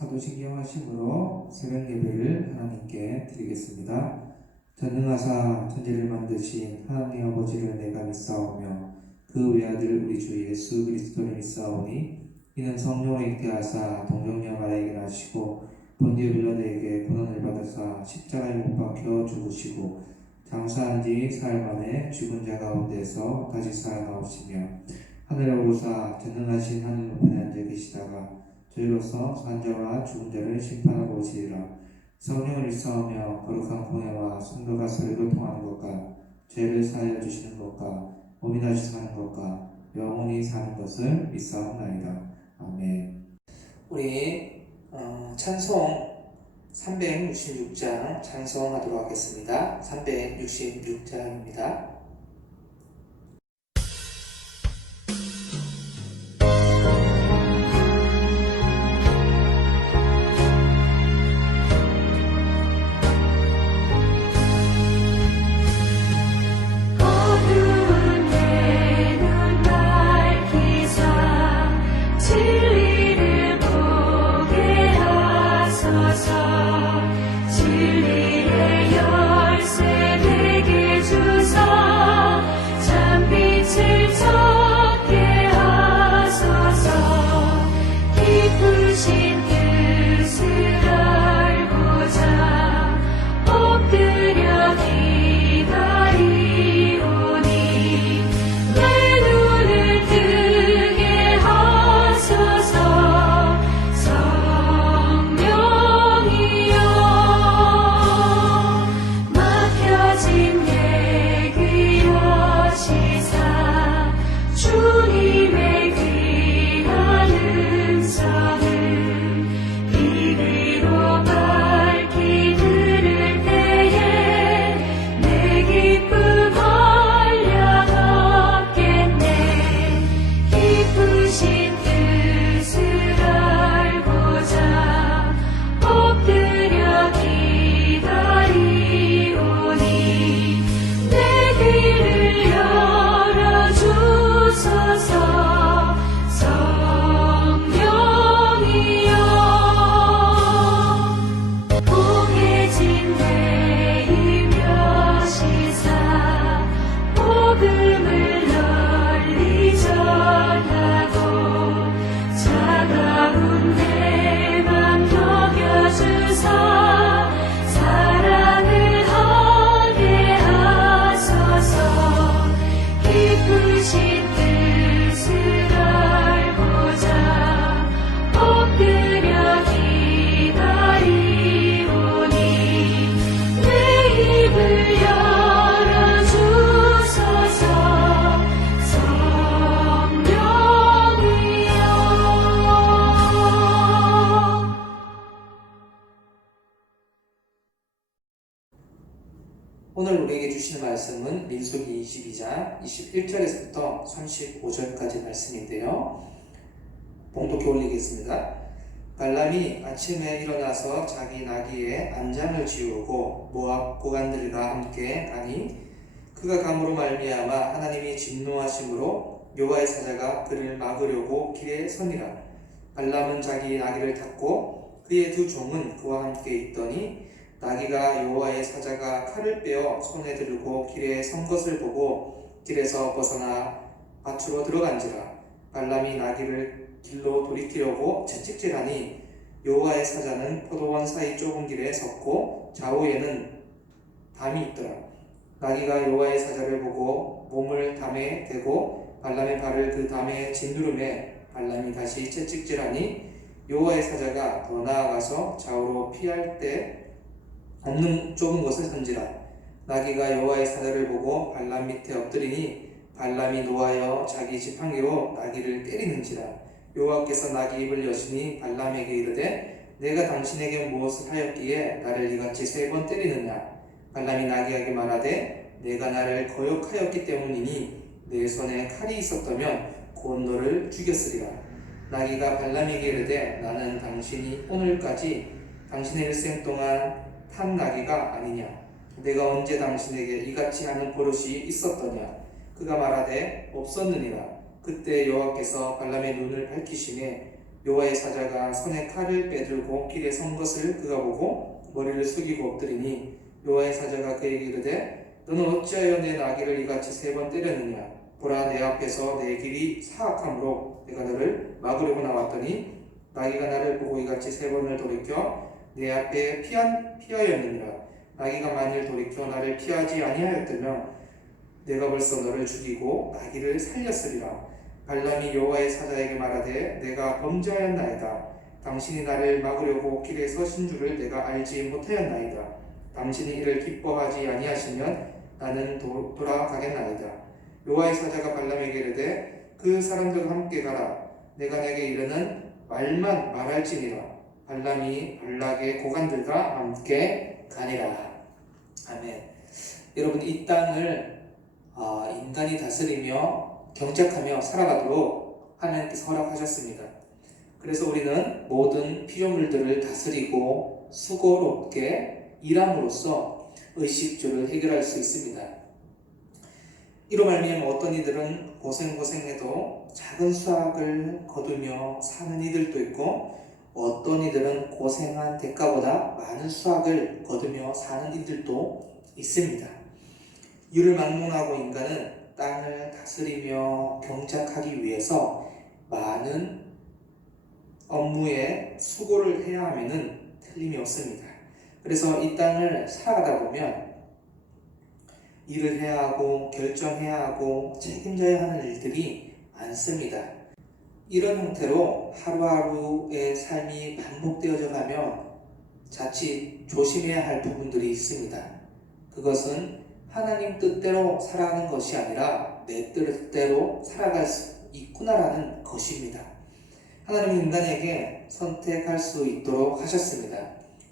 사도신경하심으로 새벽 예배를 하나님께 드리겠습니다. 전능하사 천지를 만드신 하나님 아버지를 내가 믿사오며 그 외아들 우리 주 예수 그리스도를 믿사오니 이는 성령으로 잉태하사 동정녀 마리아에게 나시고 본디오 빌라도에게 고난을 받으사 십자가에 못 박혀 죽으시고 장사한 지 사흘 만에 죽은 자 가운데서 다시 살아나오시며 하늘에 오르사 전능하신 하늘 높이에 앉아 계시다가 저희로서 산자와 죽은 자를 심판하고 오시리라. 성령을 일사하며 거룩한 공예와 성도가 서로 교통하는 것과 죄를 사하여 주시는 것과 몸이 다시 사는 것과 영원히 사는 것을 믿사옵나이다. 아멘. 우리 찬송 366장 찬송하도록 하겠습니다. 366장입니다. 오늘 우리에게 주시는 말씀은 민수기 22장 21절에서부터 35절까지 말씀인데요. 봉독해 올리겠습니다. 발람이 아침에 일어나서 자기 나귀에 안장을 지우고 모압 고관들과 함께 가니 그가 감으로 말미암아 하나님이 진노하심으로 여호와의 사자가 그를 막으려고 길에 서니라. 발람은 자기 나귀를 탔고 그의 두 종은 그와 함께 있더니 나귀가 여호와의 사자가 칼을 빼어 손에 들고 길에 선 것을 보고 길에서 벗어나 밭으로 들어간지라. 발람이 나귀를 길로 돌이키려고 채찍질하니 여호와의 사자는 포도원 사이 좁은 길에 섰고 좌우에는 담이 있더라. 나귀가 여호와의 사자를 보고 몸을 담에 대고 발람의 발을 그 담에 짓누름에 발람이 다시 채찍질하니 여호와의 사자가 더 나아가서 좌우로 피할 때 없는 좁은 곳을 선지라. 나귀가 여호와의 사자를 보고 발람 밑에 엎드리니 발람이 노하여 자기 지팡이로 나귀를 때리는지라. 여호와께서 나귀 입을 여시니 발람에게 이르되 내가 당신에게 무엇을 하였기에 나를 이같이 3번 때리느냐. 발람이 나귀에게 말하되 내가 나를 거역하였기 때문이니 내 손에 칼이 있었다면 곧 너를 죽였으리라. 나귀가 발람에게 이르되 나는 당신이 오늘까지 당신의 일생 동안 탄 나귀가 아니냐. 내가 언제 당신에게 이같이 하는 버릇이 있었더냐. 그가 말하되 없었느니라. 그때 여호와께서 발람의 눈을 밝히시매 여호와의 사자가 손에 칼을 빼들고 길에 선 것을 그가 보고 머리를 숙이고 엎드리니 여호와의 사자가 그에게 이르되 너는 어찌하여 내 나귀를 이같이 3번 때렸느냐? 보라, 내 앞에서 내 길이 사악함으로 내가 너를 막으려고 나왔더니 나귀가 나를 보고 이같이 3번을 돌이켜 내 앞에 피하였느니라. 나귀가 만일 돌이켜 나를 피하지 아니하였다면 내가 벌써 너를 죽이고 나귀를 살렸으리라. 발람이 여호와의 사자에게 말하되 내가 범죄하였나이다. 당신이 나를 막으려고 길에 서신 줄을 내가 알지 못하였나이다. 당신이 이를 기뻐하지 아니하시면 나는 돌아가겠나이다. 여호와의 사자가 발람에게 이르되 그 사람들과 함께 가라. 내가 내게 이르는 말만 말할지니라. 발람이 발락의 고관들과 함께 가니라. 아멘. 여러분, 이 땅을 인간이 다스리며 경작하며 살아가도록 하나님께서 허락하셨습니다. 그래서 우리는 모든 피조물들을 다스리고 수고롭게 일함으로써 의식주를 해결할 수 있습니다. 이로 말미암아 어떤 이들은 고생해도 작은 수확을 거두며 사는 이들도 있고, 어떤 이들은 고생한 대가보다 많은 수확을 거두며 사는 이들도 있습니다. 이를 막론하고 인간은 땅을 다스리며 경작하기 위해서 많은 업무에 수고를 해야 하면은 틀림이 없습니다. 그래서 이 땅을 살아가다 보면 일을 해야 하고 결정해야 하고 책임져야 하는 일들이 많습니다. 이런 형태로 하루하루의 삶이 반복되어져 가면 자칫 조심해야 할 부분들이 있습니다. 그것은 하나님 뜻대로 살아가는 것이 아니라 내 뜻대로 살아갈 수 있구나라는 것입니다. 하나님은 인간에게 선택할 수 있도록 하셨습니다.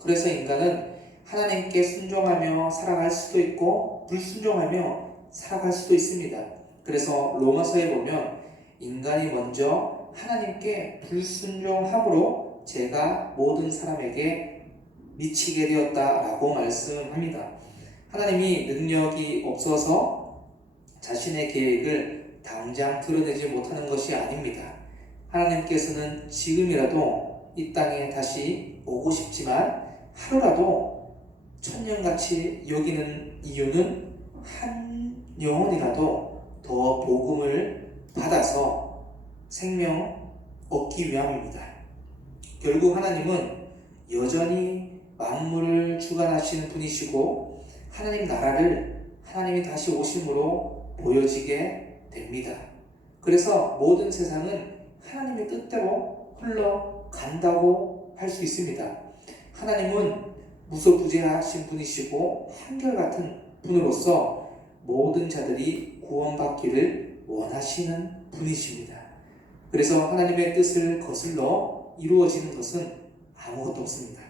그래서 인간은 하나님께 순종하며 살아갈 수도 있고 불순종하며 살아갈 수도 있습니다. 그래서 로마서에 보면 인간이 먼저 하나님께 불순종함으로 죄가 모든 사람에게 미치게 되었다라고 말씀합니다. 하나님이 능력이 없어서 자신의 계획을 당장 드러내지 못하는 것이 아닙니다. 하나님께서는 지금이라도 이 땅에 다시 오고 싶지만 하루라도 천년같이 여기는 이유는 한 영혼이라도 더 복음을 받아서 생명 얻기 위함입니다. 결국 하나님은 여전히 만물을 주관하시는 분이시고 하나님 나라를 하나님이 다시 오심으로 보여지게 됩니다. 그래서 모든 세상은 하나님의 뜻대로 흘러간다고 할 수 있습니다. 하나님은 무소부재하신 분이시고 한결같은 분으로서 모든 자들이 구원받기를 원하시는 분이십니다. 그래서 하나님의 뜻을 거슬러 이루어지는 것은 아무것도 없습니다.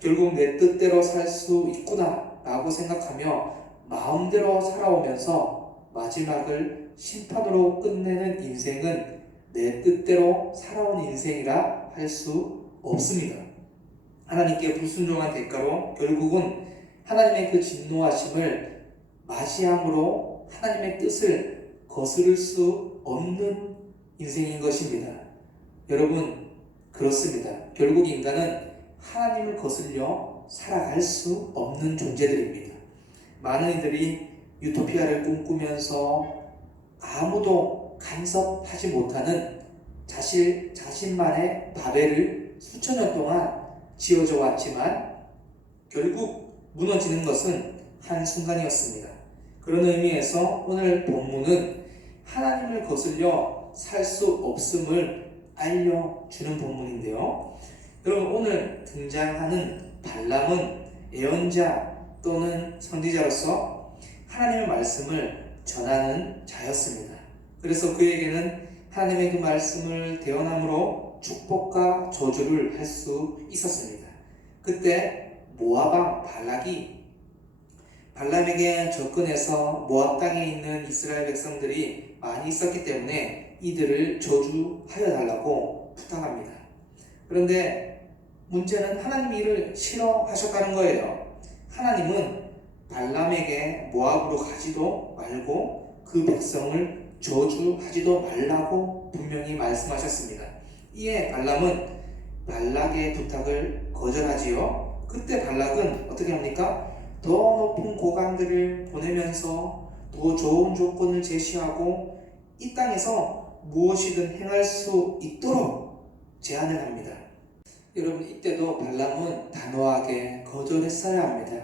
결국 내 뜻대로 살 수 있구나 라고 생각하며 마음대로 살아오면서 마지막을 심판으로 끝내는 인생은 내 뜻대로 살아온 인생이라 할 수 없습니다. 하나님께 불순종한 대가로 결국은 하나님의 그 진노하심을 맞이함으로 하나님의 뜻을 거스를 수 없는 인생인 것입니다. 여러분, 그렇습니다. 결국 인간은 하나님을 거슬려 살아갈 수 없는 존재들입니다. 많은 이들이 유토피아를 꿈꾸면서 아무도 간섭하지 못하는 자신만의 바벨을 수천 년 동안 지어져 왔지만 결국 무너지는 것은 한순간이었습니다. 그런 의미에서 오늘 본문은 하나님을 거슬려 살 수 없음을 알려주는 본문인데요. 여러분, 오늘 등장하는 발람은 예언자 또는 선지자로서 하나님의 말씀을 전하는 자였습니다. 그래서 그에게는 하나님의 그 말씀을 대언함으로 축복과 저주를 할 수 있었습니다. 그때 모압 왕 발락이 발람에게 접근해서 모압 땅에 있는 이스라엘 백성들이 많이 있었기 때문에 이들을 저주하여 달라고 부탁합니다. 그런데 문제는 하나님이 이를 싫어하셨다는 거예요. 하나님은 발람에게 모압으로 가지도 말고 그 백성을 저주하지도 말라고 분명히 말씀하셨습니다. 이에 발람은 발락의 부탁을 거절하지요. 그때 발락은 어떻게 합니까? 더 높은 고관들을 보내면서 더 좋은 조건을 제시하고 이 땅에서 무엇이든 행할 수 있도록 제안을 합니다. 여러분, 이때도 발람은 단호하게 거절했어야 합니다.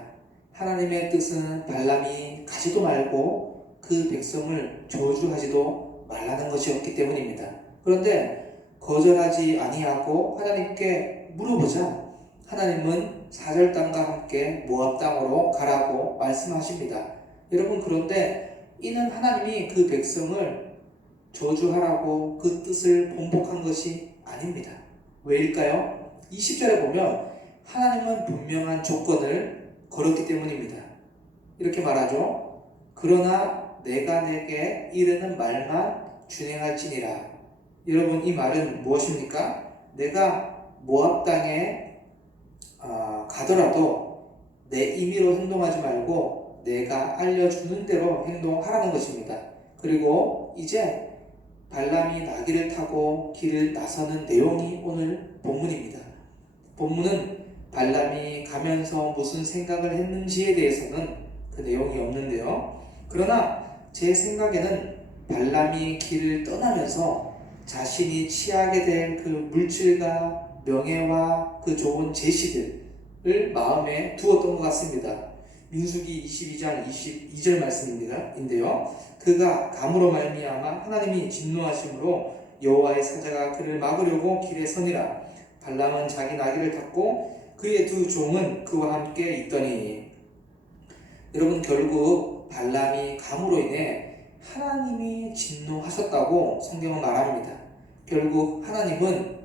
하나님의 뜻은 발람이 가지도 말고 그 백성을 저주하지도 말라는 것이었기 때문입니다. 그런데 거절하지 아니하고 하나님께 물어보자 하나님은 사절 땅과 함께 모압 땅으로 가라고 말씀하십니다. 여러분, 그런데 이는 하나님이 그 백성을 저주하라고 그 뜻을 번복한 것이 아닙니다. 왜일까요? 20절에 보면 하나님은 분명한 조건을 걸었기 때문입니다. 이렇게 말하죠. 그러나 내가 내게 이르는 말만 준행할지니라. 여러분, 이 말은 무엇입니까? 내가 모압 땅에 가더라도 내 임의로 행동하지 말고 내가 알려주는 대로 행동하라는 것입니다. 그리고 이제 발람이 나귀를 타고 길을 나서는 내용이 오늘 본문입니다. 본문은 발람이 가면서 무슨 생각을 했는지에 대해서는 그 내용이 없는데요. 그러나 제 생각에는 발람이 길을 떠나면서 자신이 취하게 될 그 물질과 명예와 그 좋은 제시들을 마음에 두었던 것 같습니다. 민수기 22장 22절 말씀인데요. 그가 감으로 말미암아 하나님이 진노하심으로 여호와의 사자가 그를 막으려고 길에 서니라. 발람은 자기 나귀를 탔고 그의 두 종은 그와 함께 있더니. 여러분, 결국 발람이 감으로 인해 하나님이 진노하셨다고 성경은 말합니다. 결국 하나님은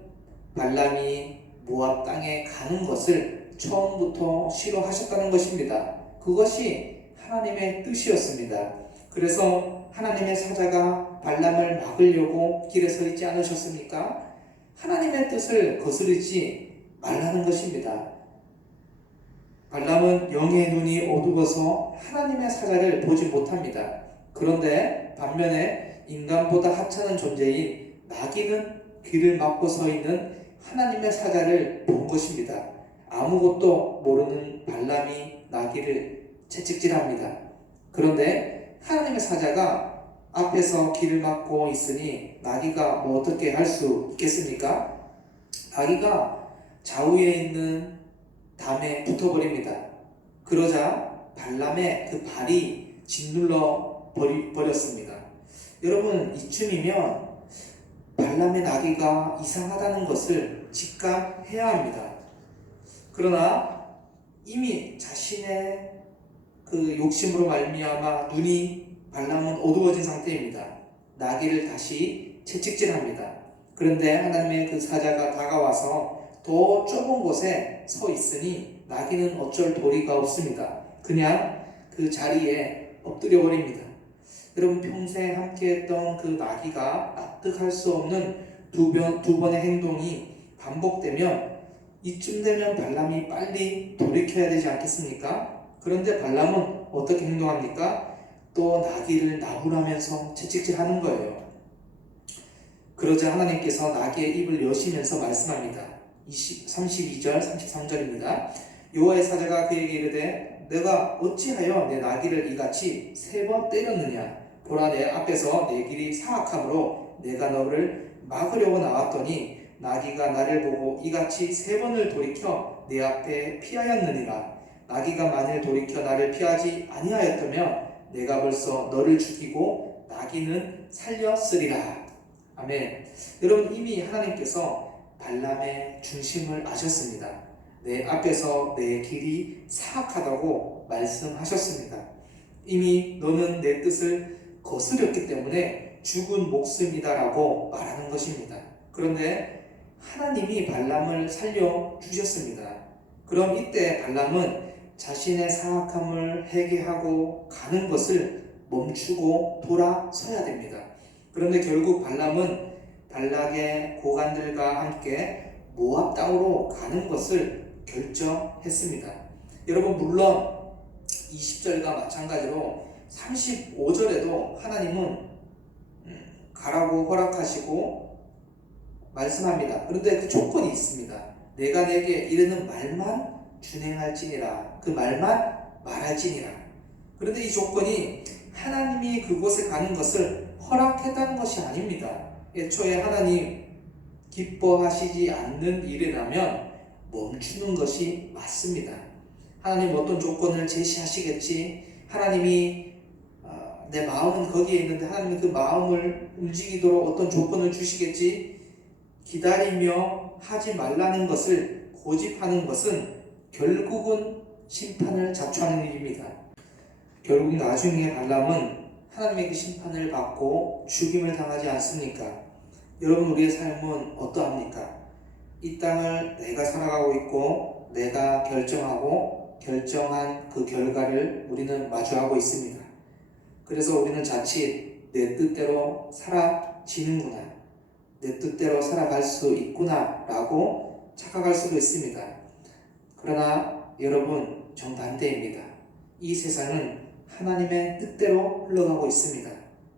발람이 모압 땅에 가는 것을 처음부터 싫어하셨다는 것입니다. 그것이 하나님의 뜻이었습니다. 그래서 하나님의 사자가 발람을 막으려고 길에 서 있지 않으셨습니까? 하나님의 뜻을 거스르지 말라는 것입니다. 발람은 영의 눈이 어두워서 하나님의 사자를 보지 못합니다. 그런데 반면에 인간보다 하찮은 존재인 나귀는 길을 막고 서 있는 하나님의 사자를 본 것입니다. 아무것도 모르는 발람이 나귀를 채찍질합니다. 그런데 하나님의 사자가 앞에서 길을 막고 있으니 나귀가 뭐 어떻게 할 수 있겠습니까? 나귀가 좌우에 있는 담에 붙어버립니다. 그러자 발람의 그 발이 짓눌러 버렸습니다. 여러분, 이쯤이면 발람의 나귀가 이상하다는 것을 직감해야 합니다. 그러나 이미 자신의 그 욕심으로 말미암아 눈이 발람은 어두워진 상태입니다. 나귀를 다시 채찍질합니다. 그런데 하나님의 그 사자가 다가와서 더 좁은 곳에 서 있으니 나귀는 어쩔 도리가 없습니다. 그냥 그 자리에 엎드려 버립니다. 여러분, 평생 함께했던 그 나귀가 납득할 수 없는 두 번의 행동이 반복되면 이쯤 되면 발람이 빨리 돌이켜야 되지 않겠습니까? 그런데 발람은 어떻게 행동합니까? 또 나귀를 나무라면서 채찍질하는 거예요. 그러자 하나님께서 나귀의 입을 여시면서 말씀합니다. 32절 33절입니다. 여호와의 사자가 그에게 이르되 내가 어찌하여 내 나귀를 이같이 3번 때렸느냐? 보라, 내 앞에서 내 길이 사악함으로 내가 너를 막으려고 나왔더니 나귀가 나를 보고 이같이 3번을 돌이켜 내 앞에 피하였느니라. 나귀가 만일 돌이켜 나를 피하지 아니하였다면 내가 벌써 너를 죽이고 나귀는 살렸으리라. 아멘. 여러분, 이미 하나님께서 발람의 중심을 아셨습니다. 내 앞에서 내 길이 사악하다고 말씀하셨습니다. 이미 너는 내 뜻을 거스렸기 때문에 죽은 목숨이다라고 말하는 것입니다. 그런데 하나님이 발람을 살려주셨습니다. 그럼 이때 발람은 자신의 사악함을 회개하고 가는 것을 멈추고 돌아서야 됩니다. 그런데 결국 발람은 발락의 고관들과 함께 모압 땅으로 가는 것을 결정했습니다. 여러분, 물론 20절과 마찬가지로 35절에도 하나님은 가라고 허락하시고 말씀합니다. 그런데 그 조건이 있습니다. 내가 내게 이르는 말만 준행할지니라. 그 말만 말할지니라. 그런데 이 조건이 하나님이 그곳에 가는 것을 허락했다는 것이 아닙니다. 애초에 하나님 기뻐하시지 않는 일이라면 멈추는 것이 맞습니다. 하나님 어떤 조건을 제시하시겠지. 하나님이 내 마음은 거기에 있는데 하나님이 그 마음을 움직이도록 어떤 조건을 주시겠지. 기다리며 하지 말라는 것을 고집하는 것은 결국은 심판을 자초하는 일입니다. 결국 나중에 발람은 하나님의 그 심판을 받고 죽임을 당하지 않습니까? 여러분, 우리의 삶은 어떠합니까? 이 땅을 내가 살아가고 있고 내가 결정하고 결정한 그 결과를 우리는 마주하고 있습니다. 그래서 우리는 자칫 내 뜻대로 살아지는구나, 내 뜻대로 살아갈 수 있구나 라고 착각할 수도 있습니다. 그러나 여러분, 정반대입니다. 이 세상은 하나님의 뜻대로 흘러가고 있습니다.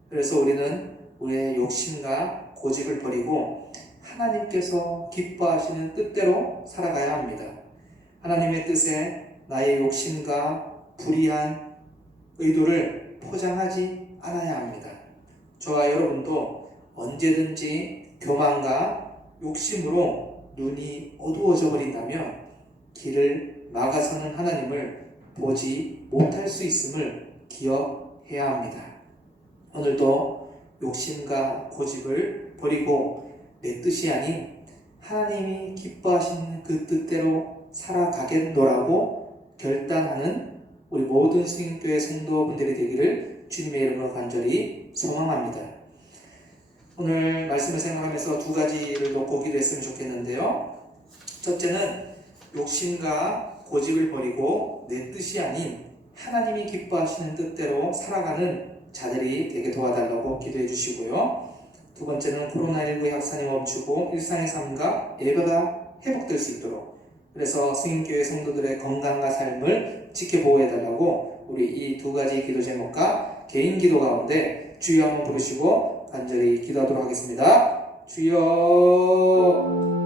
그래서 우리는 우리의 욕심과 고집을 버리고 하나님께서 기뻐하시는 뜻대로 살아가야 합니다. 하나님의 뜻에 나의 욕심과 불의한 의도를 포장하지 않아야 합니다. 저와 여러분도 언제든지 교만과 욕심으로 눈이 어두워져 버린다면 길을 막아서는 하나님을 보지 못할 수 있음을 기억해야 합니다. 오늘도 욕심과 고집을 버리고 내 뜻이 아닌 하나님이 기뻐하시는 그 뜻대로 살아가겠노라고 결단하는 우리 모든 스윙교회 성도분들이 되기를 주님의 이름으로 간절히 소망합니다. 오늘 말씀을 생각하면서 두 가지를 놓고 기도했으면 좋겠는데요. 첫째는 욕심과 고집을 버리고 내 뜻이 아닌 하나님이 기뻐하시는 뜻대로 살아가는 자들이 되게 도와달라고 기도해 주시고요. 두 번째는 코로나19 확산이 멈추고 일상의 삶과 예배가 회복될 수 있도록, 그래서 승인교회 성도들의 건강과 삶을 지켜보호해달라고 우리 이 두 가지 기도 제목과 개인 기도 가운데 주여 한번 부르시고 간절히 기도하도록 하겠습니다. 주여.